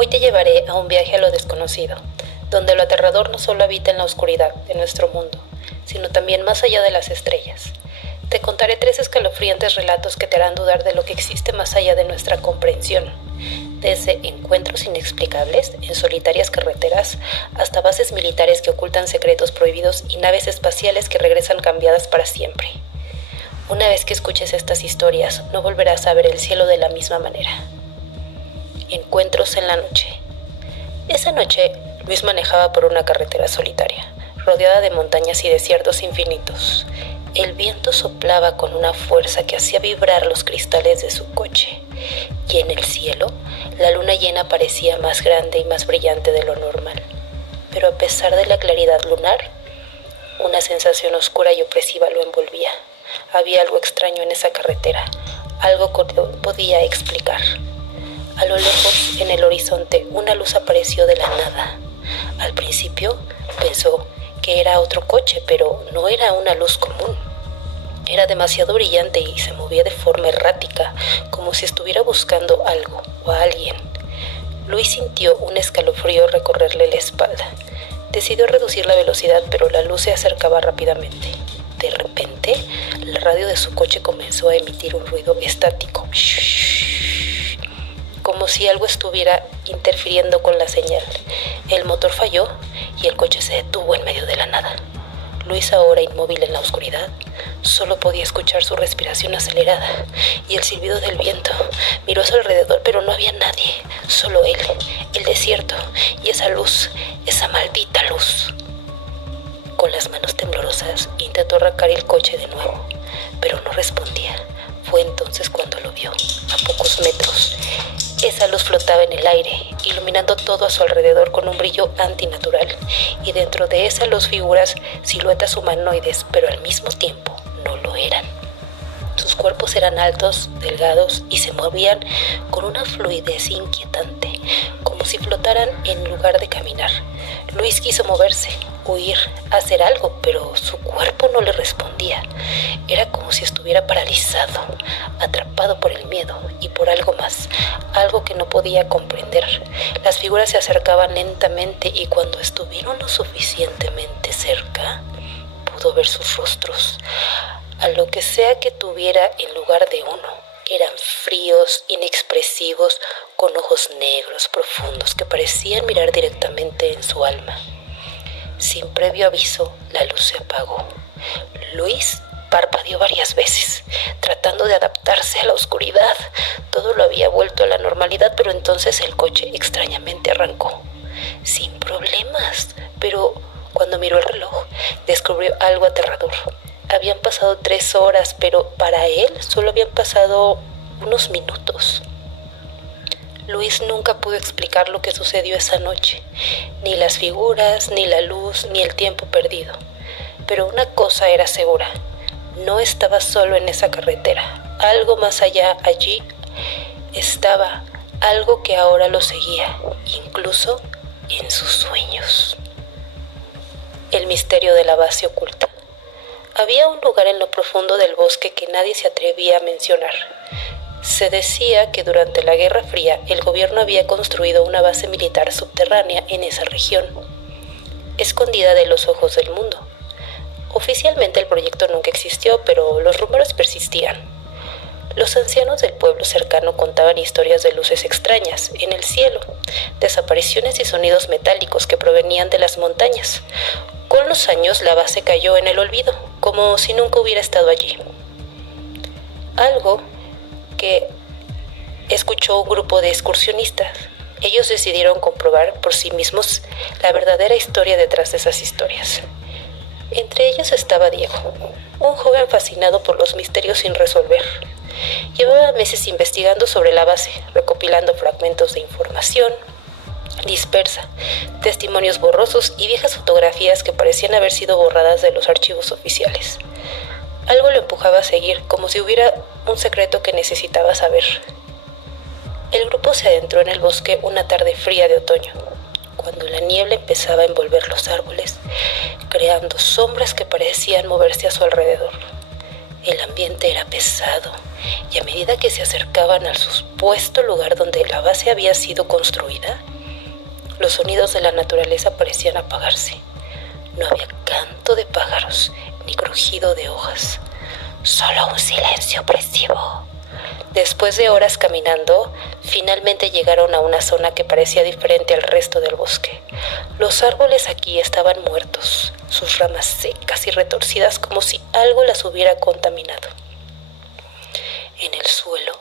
Hoy te llevaré a un viaje a lo desconocido, donde lo aterrador no solo habita en la oscuridad de nuestro mundo, sino también más allá de las estrellas. Te contaré 3 escalofriantes relatos que te harán dudar de lo que existe más allá de nuestra comprensión, desde encuentros inexplicables en solitarias carreteras hasta bases militares que ocultan secretos prohibidos y naves espaciales que regresan cambiadas para siempre. Una vez que escuches estas historias, no volverás a ver el cielo de la misma manera. Encuentros en la noche. Esa noche, Luis manejaba por una carretera solitaria, rodeada de montañas y desiertos infinitos. El viento soplaba con una fuerza que hacía vibrar los cristales de su coche, y en el cielo, la luna llena parecía más grande y más brillante de lo normal. Pero a pesar de la claridad lunar, una sensación oscura y opresiva lo envolvía. Había algo extraño en esa carretera, algo que no podía explicar. A lo lejos, en el horizonte, una luz apareció de la nada. Al principio, pensó que era otro coche, pero no era una luz común. Era demasiado brillante y se movía de forma errática, como si estuviera buscando algo o a alguien. Luis sintió un escalofrío recorrerle la espalda. Decidió reducir la velocidad, pero la luz se acercaba rápidamente. De repente, la radio de su coche comenzó a emitir un ruido estático, como si algo estuviera interfiriendo con la señal. El motor falló y el coche se detuvo en medio de la nada. Luis, ahora inmóvil en la oscuridad, solo podía escuchar su respiración acelerada y el silbido del viento. Miró a su alrededor, pero no había nadie, solo él, el desierto y esa luz, esa maldita luz. Con las manos temblorosas, intentó arrancar el coche de nuevo, pero no respondía. Fue entonces cuando lo vio, a pocos metros. Esa luz flotaba en el aire, iluminando todo a su alrededor con un brillo antinatural, y dentro de esa luz figuras, siluetas humanoides, pero al mismo tiempo no lo eran. Sus cuerpos eran altos, delgados y se movían con una fluidez inquietante, como si flotaran en lugar de caminar. Luis quiso moverse, huir, hacer algo, pero su cuerpo no le respondía. Era como si estuviera paralizado, atrapado por el miedo y por algo más, algo que no podía comprender. Las figuras se acercaban lentamente y cuando estuvieron lo suficientemente cerca, pudo ver sus rostros. A lo que sea que tuviera en lugar de uno, eran fríos, inexpresivos, con ojos negros profundos que parecían mirar directamente en su alma. Sin previo aviso, la luz se apagó. Luis parpadeó varias veces, tratando de adaptarse a la oscuridad. Todo lo había vuelto a la normalidad, pero entonces el coche extrañamente arrancó. Sin problemas, pero cuando miró el reloj, descubrió algo aterrador. Habían pasado 3 horas, pero para él solo habían pasado unos minutos. Luis nunca pudo explicar lo que sucedió esa noche, ni las figuras, ni la luz, ni el tiempo perdido. Pero una cosa era segura, no estaba solo en esa carretera. Algo más allá, allí, estaba algo que ahora lo seguía, incluso en sus sueños. El misterio de la base oculta. Había un lugar en lo profundo del bosque que nadie se atrevía a mencionar. Se decía que durante la Guerra Fría el gobierno había construido una base militar subterránea en esa región, escondida de los ojos del mundo. Oficialmente el proyecto nunca existió, pero los rumores persistían. Los ancianos del pueblo cercano contaban historias de luces extrañas en el cielo, desapariciones y sonidos metálicos que provenían de las montañas. Con los años la base cayó en el olvido, como si nunca hubiera estado allí. Algo que escuchó un grupo de excursionistas. Ellos decidieron comprobar por sí mismos la verdadera historia detrás de esas historias. Entre ellos estaba Diego, un joven fascinado por los misterios sin resolver. Llevaba meses investigando sobre la base, recopilando fragmentos de información dispersa, testimonios borrosos y viejas fotografías que parecían haber sido borradas de los archivos oficiales. Algo lo empujaba a seguir, como si hubiera un secreto que necesitaba saber. El grupo se adentró en el bosque una tarde fría de otoño, cuando la niebla empezaba a envolver los árboles, creando sombras que parecían moverse a su alrededor. El ambiente era pesado, y a medida que se acercaban al supuesto lugar donde la base había sido construida, Los sonidos de la naturaleza parecían apagarse. No había canto de pájaros ni crujido de hojas, solo un silencio opresivo. Después de horas caminando, finalmente llegaron a una zona que parecía diferente al resto del bosque. Los árboles aquí estaban muertos, sus ramas secas y retorcidas como si algo las hubiera contaminado. En el suelo,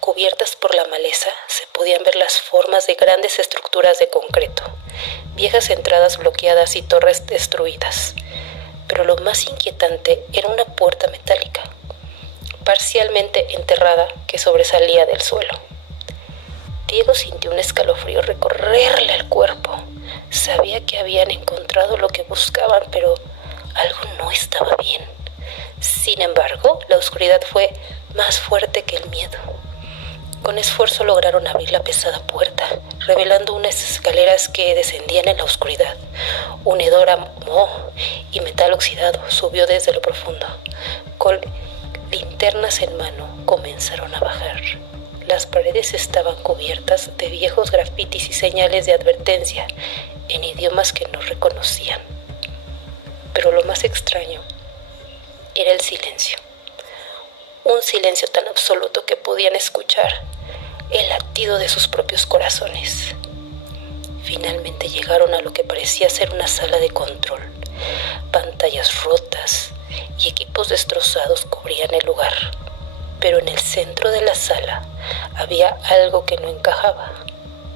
cubiertas por la maleza, se podían ver las formas de grandes estructuras de concreto, viejas entradas bloqueadas y torres destruidas. Pero lo más inquietante era una puerta metálica, parcialmente enterrada, que sobresalía del suelo. Diego sintió un escalofrío recorrerle el cuerpo. Sabía que habían encontrado lo que buscaban, pero algo no estaba bien. Sin embargo, la oscuridad fue más fuerte que el miedo. Con esfuerzo lograron abrir la pesada puerta, revelando unas escaleras que descendían en la oscuridad. Un hedor a moho y metal oxidado subió desde lo profundo. Con linternas en mano comenzaron a bajar. Las paredes estaban cubiertas de viejos grafitis y señales de advertencia en idiomas que no reconocían. Pero lo más extraño era el silencio. Un silencio tan absoluto que podían escuchar el latido de sus propios corazones. Finalmente llegaron a lo que parecía ser una sala de control. Pantallas rotas y equipos destrozados cubrían el lugar. Pero en el centro de la sala había algo que no encajaba.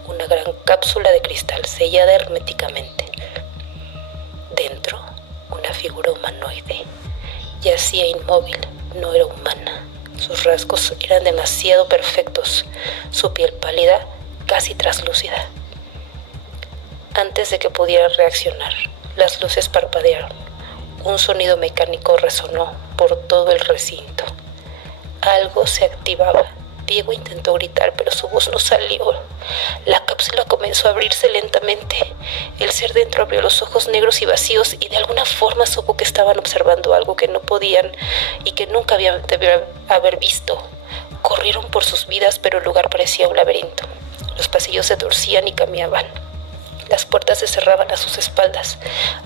Una gran cápsula de cristal sellada herméticamente. Dentro, una figura humanoide. Yacía inmóvil, no era humana. Sus rasgos eran demasiado perfectos, su piel pálida, casi traslúcida. Antes de que pudiera reaccionar, las luces parpadearon. Un sonido mecánico resonó por todo el recinto. Algo se activaba. Diego intentó gritar, pero su voz no salió. La cápsula comenzó a abrirse lentamente. El ser dentro abrió los ojos negros y vacíos y de alguna forma supo que estaban observando algo que no podían y que nunca debieron haber visto. Corrieron por sus vidas, pero el lugar parecía un laberinto. Los pasillos se torcían y cambiaban. Las puertas se cerraban a sus espaldas.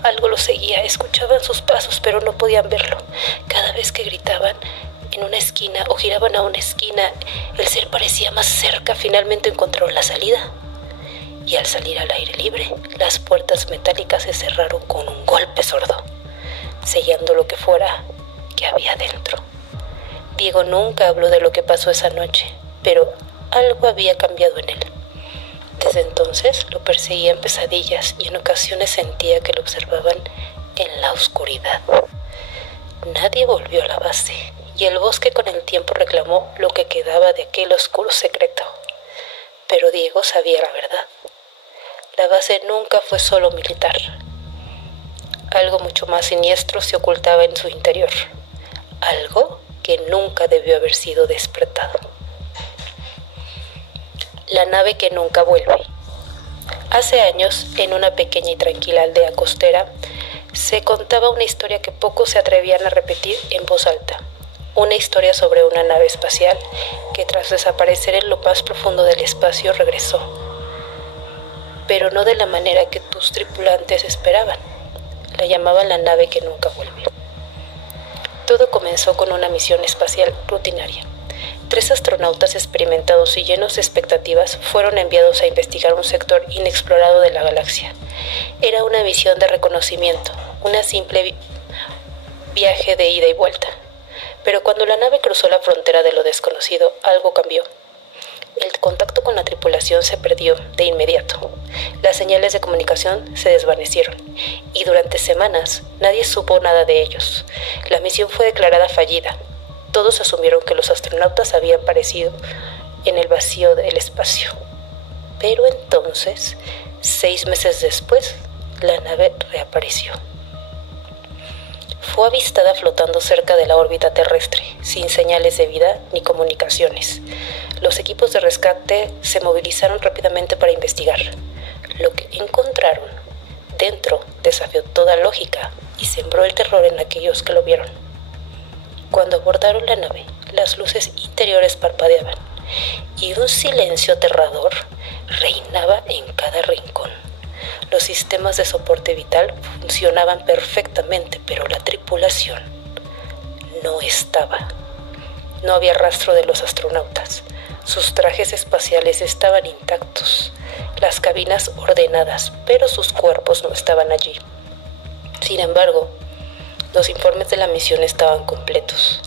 Algo los seguía. Escuchaban sus pasos, pero no podían verlo. Cada vez que gritaban en una esquina o giraban a una esquina, el ser parecía más cerca. Finalmente encontraron la salida. Y al salir al aire libre, las puertas metálicas se cerraron con un golpe sordo, sellando lo que fuera que había dentro. Diego nunca habló de lo que pasó esa noche, pero algo había cambiado en él. Desde entonces lo perseguían pesadillas y en ocasiones sentía que lo observaban en la oscuridad. Nadie volvió a la base y el bosque con el tiempo reclamó lo que quedaba de aquel oscuro secreto. Pero Diego sabía la verdad. La base nunca fue solo militar. Algo mucho más siniestro se ocultaba en su interior. Algo que nunca debió haber sido despertado. La nave que nunca vuelve. Hace años, en una pequeña y tranquila aldea costera, se contaba una historia que pocos se atrevían a repetir en voz alta. Una historia sobre una nave espacial que tras desaparecer en lo más profundo del espacio regresó. Pero no de la manera que tus tripulantes esperaban. La llamaban la nave que nunca vuelve. Todo comenzó con una misión espacial rutinaria. 3 astronautas experimentados y llenos de expectativas fueron enviados a investigar un sector inexplorado de la galaxia. Era una misión de reconocimiento, una simple viaje de ida y vuelta. Pero cuando la nave cruzó la frontera de lo desconocido, algo cambió. El contacto con la tripulación se perdió de inmediato. Las señales de comunicación se desvanecieron y durante semanas nadie supo nada de ellos. La misión fue declarada fallida. Todos asumieron que los astronautas habían perecido en el vacío del espacio. Pero entonces, 6 meses después, la nave reapareció. Fue avistada flotando cerca de la órbita terrestre, sin señales de vida ni comunicaciones. Los equipos de rescate se movilizaron rápidamente para investigar. Lo que encontraron dentro desafió toda lógica y sembró el terror en aquellos que lo vieron. Cuando abordaron la nave, las luces interiores parpadeaban y un silencio aterrador reinaba en cada rincón. sistemas de soporte vital funcionaban perfectamente, pero la tripulación no estaba. No había rastro de los astronautas. Sus trajes espaciales estaban intactos, las cabinas ordenadas, pero sus cuerpos no estaban allí. Sin embargo, los informes de la misión estaban completos,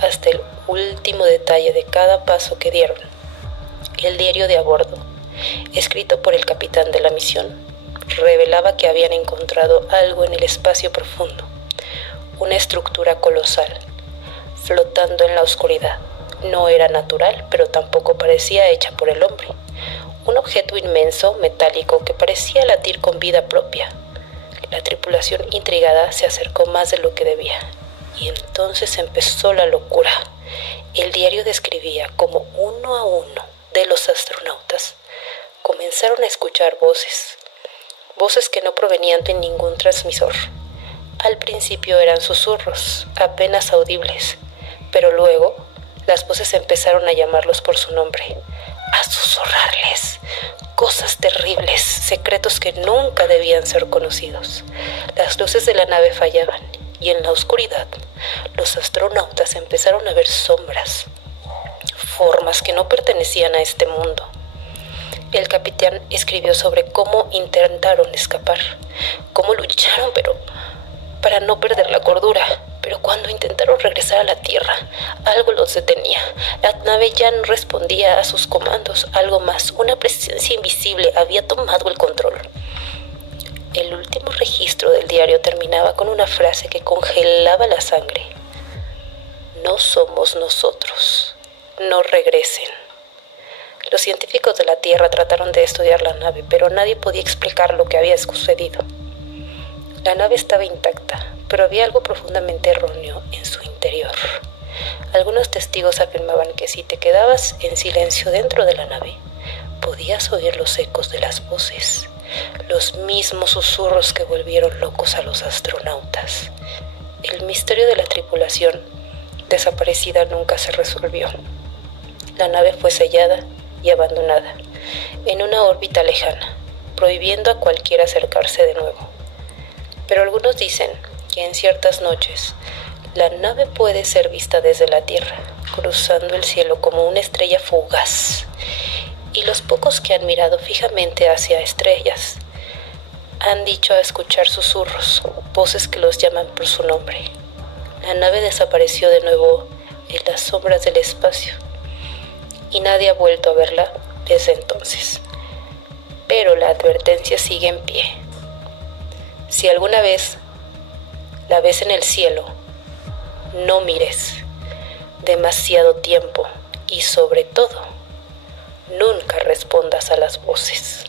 hasta el último detalle de cada paso que dieron. El diario de a bordo, escrito por el capitán de la misión, revelaba que habían encontrado algo en el espacio profundo, una estructura colosal, flotando en la oscuridad. No era natural, pero tampoco parecía hecha por el hombre. Un objeto inmenso, metálico, que parecía latir con vida propia. La tripulación intrigada se acercó más de lo que debía. Y entonces empezó la locura. El diario describía cómo uno a uno de los astronautas comenzaron a escuchar voces que no provenían de ningún transmisor. Al principio eran susurros, apenas audibles, pero luego las voces empezaron a llamarlos por su nombre, a susurrarles cosas terribles, secretos que nunca debían ser conocidos. Las luces de la nave fallaban y en la oscuridad los astronautas empezaron a ver sombras, formas que no pertenecían a este mundo. El capitán escribió sobre cómo intentaron escapar, cómo lucharon, pero para no perder la cordura. Pero cuando intentaron regresar a la Tierra, algo los detenía. La nave ya no respondía a sus comandos. Algo más, una presencia invisible había tomado el control. El último registro del diario terminaba con una frase que congelaba la sangre. No somos nosotros. No regresen. Los científicos de la Tierra trataron de estudiar la nave, pero nadie podía explicar lo que había sucedido. La nave estaba intacta, pero había algo profundamente erróneo en su interior. Algunos testigos afirmaban que si te quedabas en silencio dentro de la nave, podías oír los ecos de las voces, los mismos susurros que volvieron locos a los astronautas. El misterio de la tripulación desaparecida nunca se resolvió. La nave fue sellada y abandonada en una órbita lejana, prohibiendo a cualquiera acercarse de nuevo. Pero algunos dicen que en ciertas noches la nave puede ser vista desde la Tierra, cruzando el cielo como una estrella fugaz. Y los pocos que han mirado fijamente hacia estrellas han dicho escuchar susurros, voces que los llaman por su nombre. La nave desapareció de nuevo en las sombras del espacio y nadie ha vuelto a verla desde entonces. Pero la advertencia sigue en pie. Si alguna vez la ves en el cielo, no mires demasiado tiempo y sobre todo, nunca respondas a las voces.